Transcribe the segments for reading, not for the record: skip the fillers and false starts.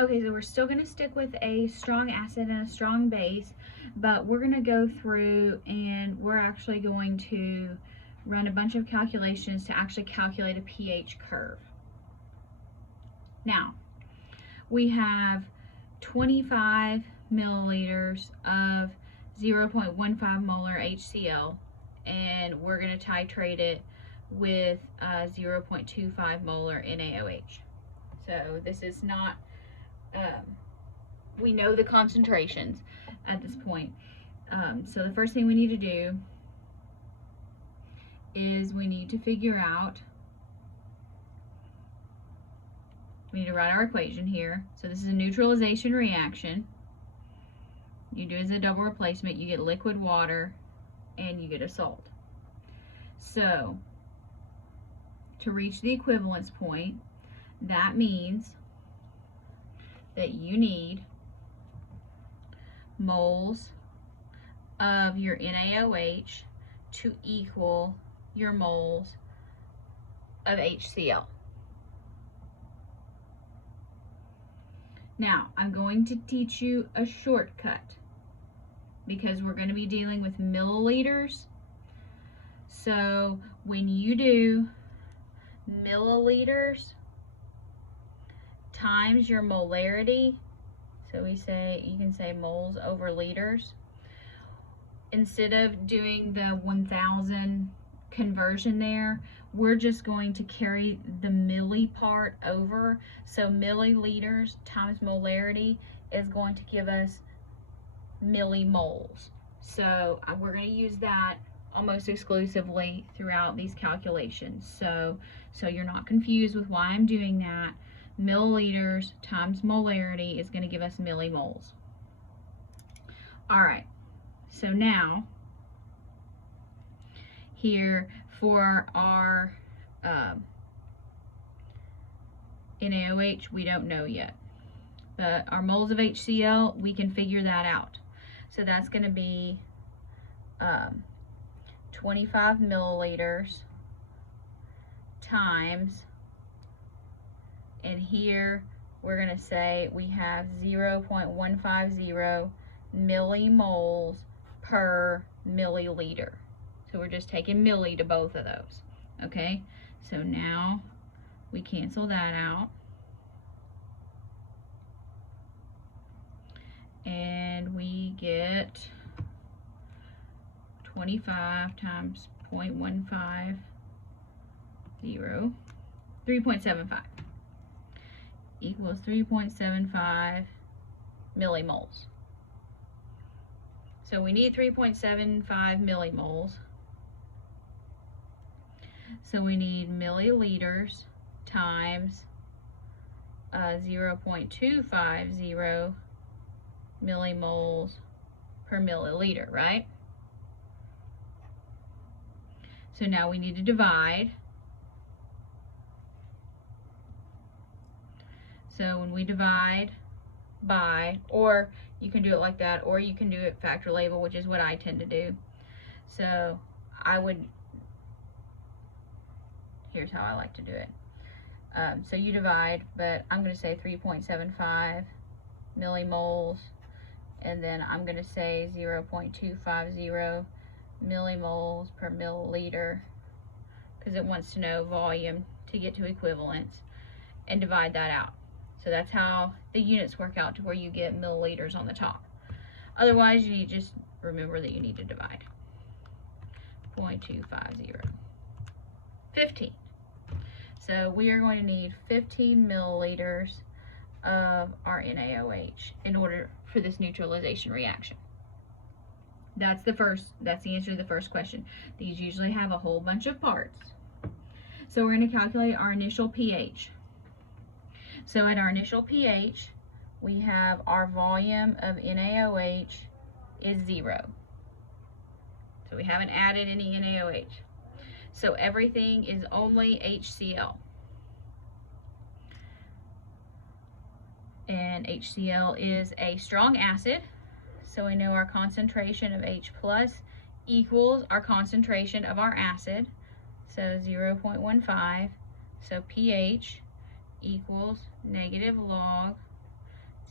Okay, so we're still going to stick with a strong acid and a strong base, but we're going to go through and we're actually going to run a bunch of calculations to actually calculate a pH curve. Now, we have 25 milliliters of 0.15 molar HCl, and we're going to titrate it with 0.25 molar NaOH. So this is not, we know the concentrations at this point. So the first thing we need to do is we need to figure out, we need to write our equation here. So this is a neutralization reaction. You do as a double replacement, you get liquid water and you get a salt. So to reach the equivalence point, that means that you need moles of your NaOH to equal your moles of HCl. Now, I'm going to teach you a shortcut because we're going to be dealing with milliliters. So when you do milliliters times your molarity, so we say, you can say moles over liters. Instead of doing the 1000 conversion there, we're just going to carry the milli part over. So milliliters times molarity is going to give us millimoles. So we're going to use that almost exclusively throughout these calculations. So you're not confused with why I'm doing that. Milliliters times molarity is going to give us millimoles. All right, so now here for our NaOH, we don't know yet, but our moles of HCl, we can figure that out. So that's going to be 25 milliliters times, and here we're going to say we have 0.150 millimoles per milliliter. So we're just taking milli to both of those. Okay, so now we cancel that out. And we get 25 times 0.150, 3.75 equals 3.75 millimoles. So we need 3.75 millimoles. So we need milliliters times 0.250 millimoles per milliliter, right? So now we need to divide. So when we divide by, or you can do it like that, or you can do it factor label, which is what I tend to do. So I would, here's how I like to do it. So you divide, but I'm going to say 3.75 millimoles, and then I'm going to say 0.250 millimoles per milliliter, because it wants to know volume to get to equivalence, and divide that out. So that's how the units work out to where you get milliliters on the top. Otherwise, you need to just remember that you need to divide. 0.250. 15. So we are going to need 15 milliliters of our NaOH in order for this neutralization reaction. That's the answer to the first question. These usually have a whole bunch of parts. So we're going to calculate our initial pH. So at our initial pH, we have our volume of NaOH is 0. So we haven't added any NaOH. So everything is only HCl. And HCl is a strong acid. So we know our concentration of H plus equals our concentration of our acid. So 0.15. So pH equals negative log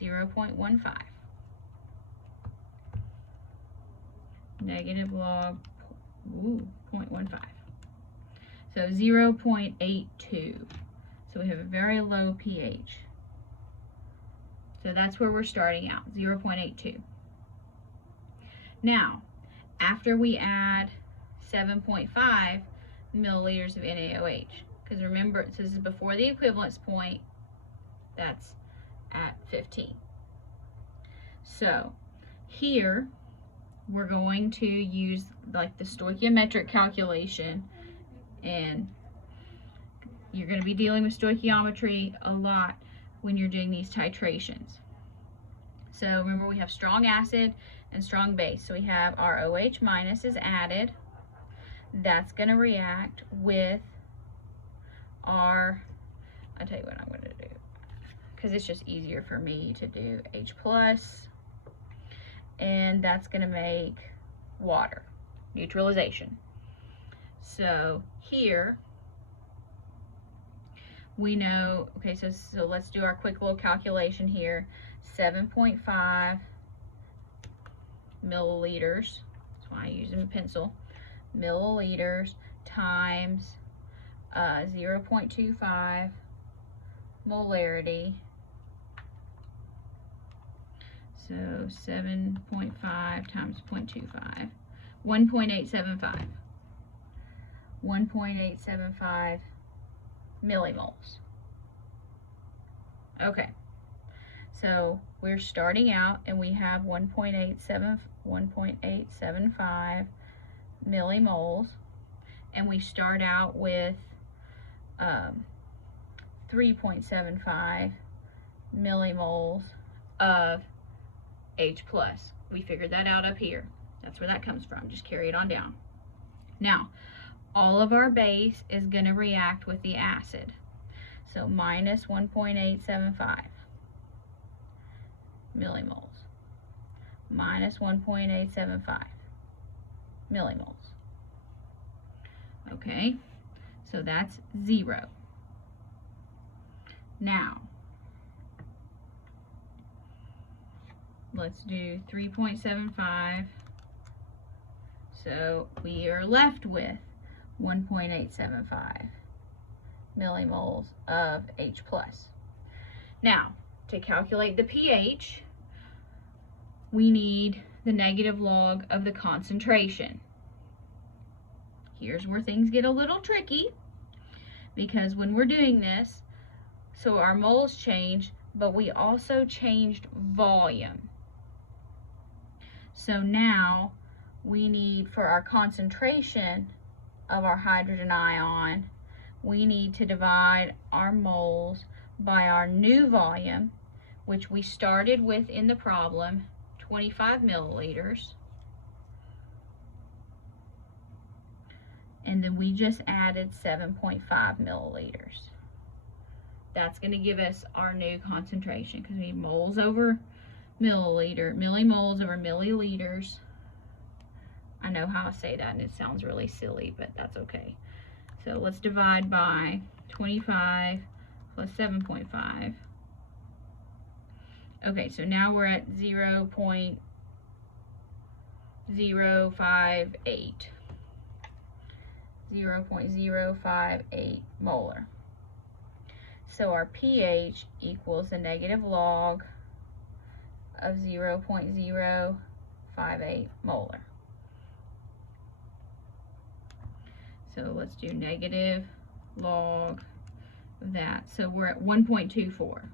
0.15. Negative log 0.15. So 0.82. So we have a very low pH. So that's where we're starting out, 0.82. Now, after we add 7.5 milliliters of NaOH, because remember, this is before the equivalence point, that's at 15. So here, we're going to use like the stoichiometric calculation, and you're going to be dealing with stoichiometry a lot when you're doing these titrations. So remember, we have strong acid and strong base. So we have our OH minus is added. That's going to react with our, I'll tell you what I'm going to do, because it's just easier for me to do H plus, and that's going to make water, neutralization. So here we know, okay, so let's do our quick little calculation here. 7.5 milliliters, that's why I use a pencil, milliliters times 0.25 molarity. So 7.5 times 0.25, 1.875. 1.875 millimoles. Okay, so we're starting out and we have 1.875 millimoles, and we start out with 3.75 millimoles of H plus. We figured that out up here. That's where that comes from. Just carry it on down. Now, all of our base is going to react with the acid. So minus 1.875 millimoles. Minus 1.875 millimoles. Okay, so that's 0. Now, let's do 3.75. So we are left with 1.875 millimoles of H plus. Now, to calculate the pH, we need the negative log of the concentration. Here's where things get a little tricky, because when we're doing this, so our moles changed, but we also changed volume. So now we need, for our concentration of our hydrogen ion, we need to divide our moles by our new volume, which we started with in the problem, 25 milliliters. And then we just added 7.5 milliliters. That's going to give us our new concentration, because we need moles over milliliter, millimoles over milliliters. I know how I say that and it sounds really silly, but that's okay. So let's divide by 25 plus 7.5. Okay, so now we're at 0.058. 0.058 molar. So our pH equals the negative log of 0.058 molar. So let's do negative log of that. So we're at 1.24.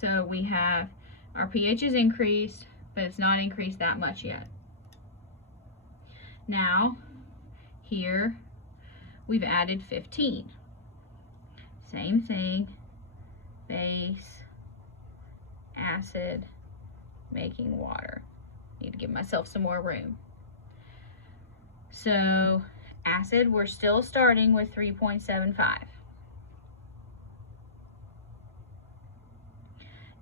So we have, our pH is increased, but it's not increased that much yet. Now, here we've added 15. Same thing, base, acid, making water. Need to give myself some more room. So, acid, we're still starting with 3.75.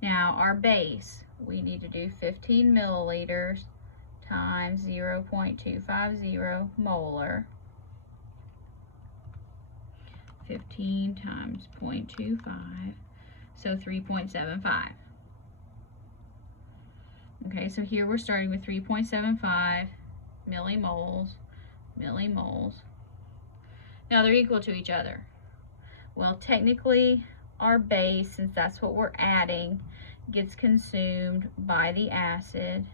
Now, our base, we need to do 15 milliliters times 0.250 molar. 15 times 0.25 so 3.75. Okay, so here we're starting with 3.75 millimoles. Now they're equal to each other. Well, technically our base, since that's what we're adding, gets consumed by the acid,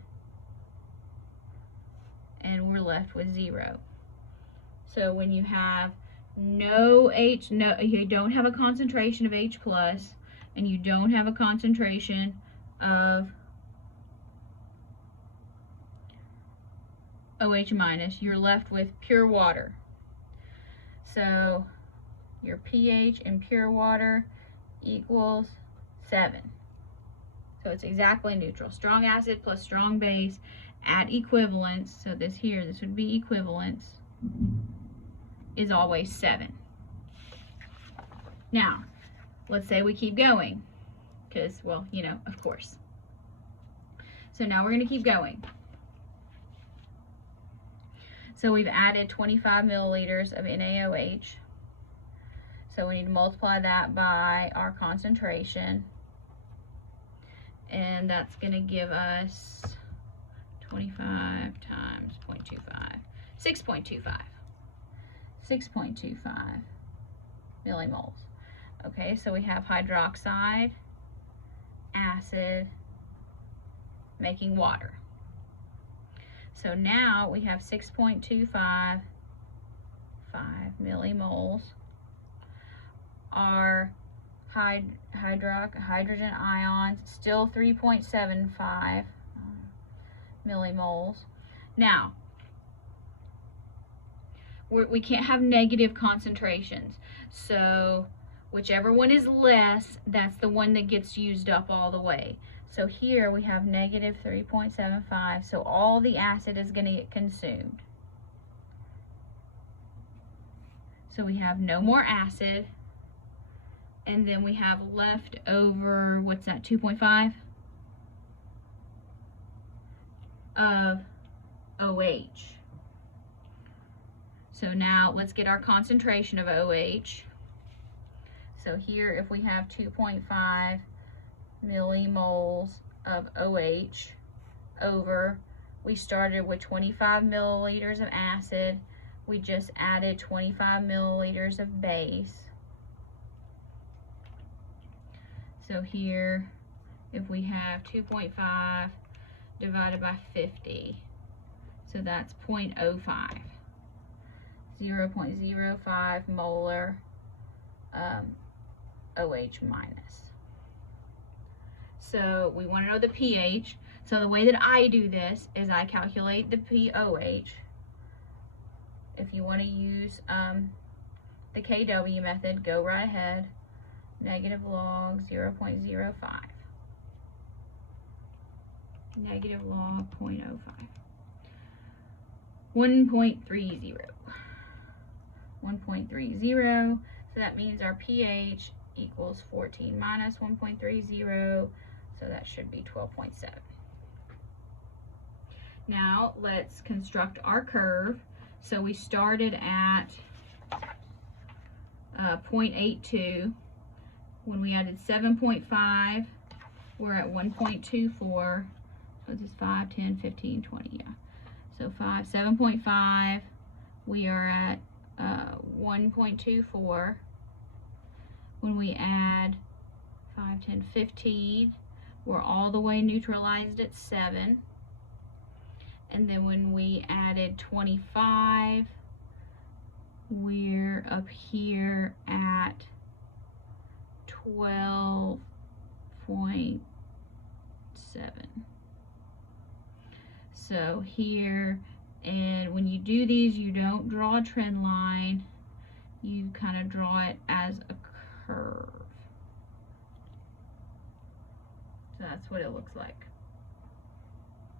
and we're left with 0. So when you have you don't have a concentration of H plus, and you don't have a concentration of OH minus, you're left with pure water. So your pH in pure water equals 7. So it's exactly neutral. Strong acid plus strong base at equivalence, so this would be equivalence, is always 7. Now, let's say we keep going, because, well, you know, of course. So now we're going to keep going. So we've added 25 milliliters of NaOH. So we need to multiply that by our concentration. And that's going to give us 25 times 0.25, 6.25. 6.25 millimoles. Okay, so we have hydroxide, acid, making water. So now we have 6.25 millimoles. Our hydrogen ions, still 3.75 millimoles. Now, we can't have negative concentrations. So whichever one is less, that's the one that gets used up all the way. So here we have negative 3.75, so all the acid is going to get consumed. So we have no more acid, and then we have left over, what's that, 2.5 of OH. So now let's get our concentration of OH. So here, if we have 2.5 millimoles of OH over, we started with 25 milliliters of acid, we just added 25 milliliters of base. So here, if we have 2.5 divided by 50, so that's 0.05, 0.05 molar OH minus. So we want to know the pH. So the way that I do this is I calculate the pOH. If you want to use the KW method, go right ahead. Negative log 0.05. Negative log 0.05. 1.30. 1.30. So that means our pH equals 14 minus 1.30. So that should be 12.7. Now let's construct our curve. So we started at 0.82. When we added 7.5, we're at 1.24. So this is 5, 10, 15, 20, yeah. So 7.5, we are at 1.24. When we add 5, 10, 15, we're all the way neutralized at 7. And then when we added 25, we're up here at 12.7. So here, and when you do these, you don't draw a trend line, you kind of draw it as a curve. So that's what it looks like.